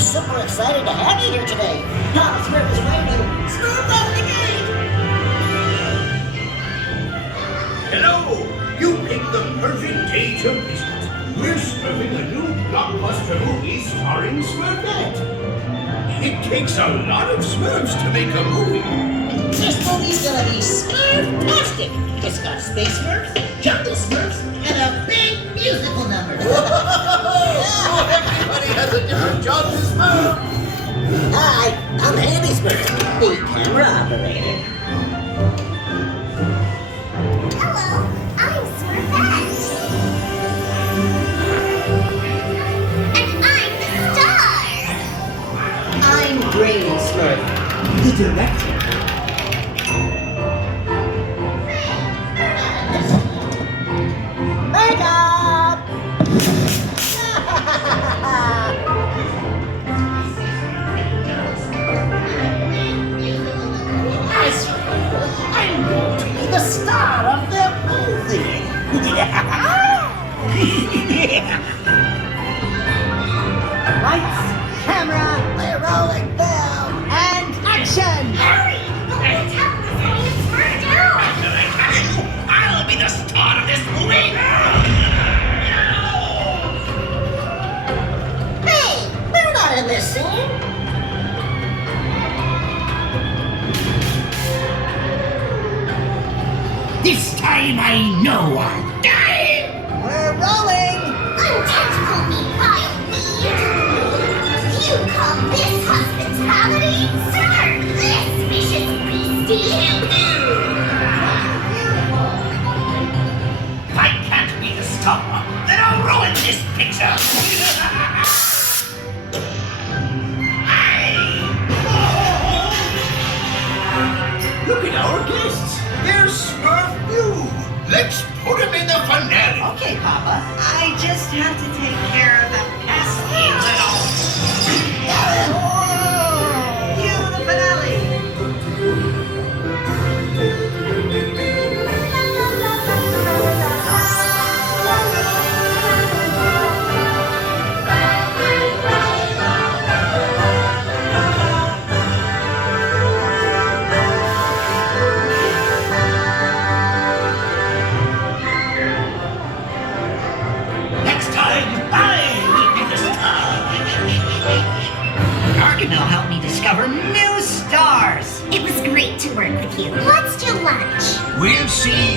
super excited to have you here today. Papa Smurf is ready to Smurf out the gate. Hello! You picked the perfect day to visit. We're smurfing a new blockbuster movie starring Smurfette. It takes a lot of Smurfs to make a movie. This movie's gonna be Smurf-tastic. It's got Space Smurfs, Jungle Smurfs, and a big musical number. Everybody has a different job to Smurf. Hi, I'm Handy Smurf, the camera operator. Hello, I'm Smurfette. And I'm the star. I'm Grady Smurf, the director. Makeup! I'm going to be the star of the movie. Lights, camera, we're rolling film, and action! Hurry! Nobody tell us how you turned out. After I catch you, I'll be the star of this movie. Hey, we're not in this scene. This time I know I'll die. We're rolling. Untouchable me, vile weed. You call this hospitality? Sir, this vicious beastie. If I can't be the star, then I'll ruin this picture. Look at our guests. They're Smurf new. Let's put them in the finale. Okay, Papa. I just have to take care of the pesky little... Cue the finale! Next time, I will be the star. Argonauts helped me discover new stars. It was great to work with you. What's your lunch? We'll see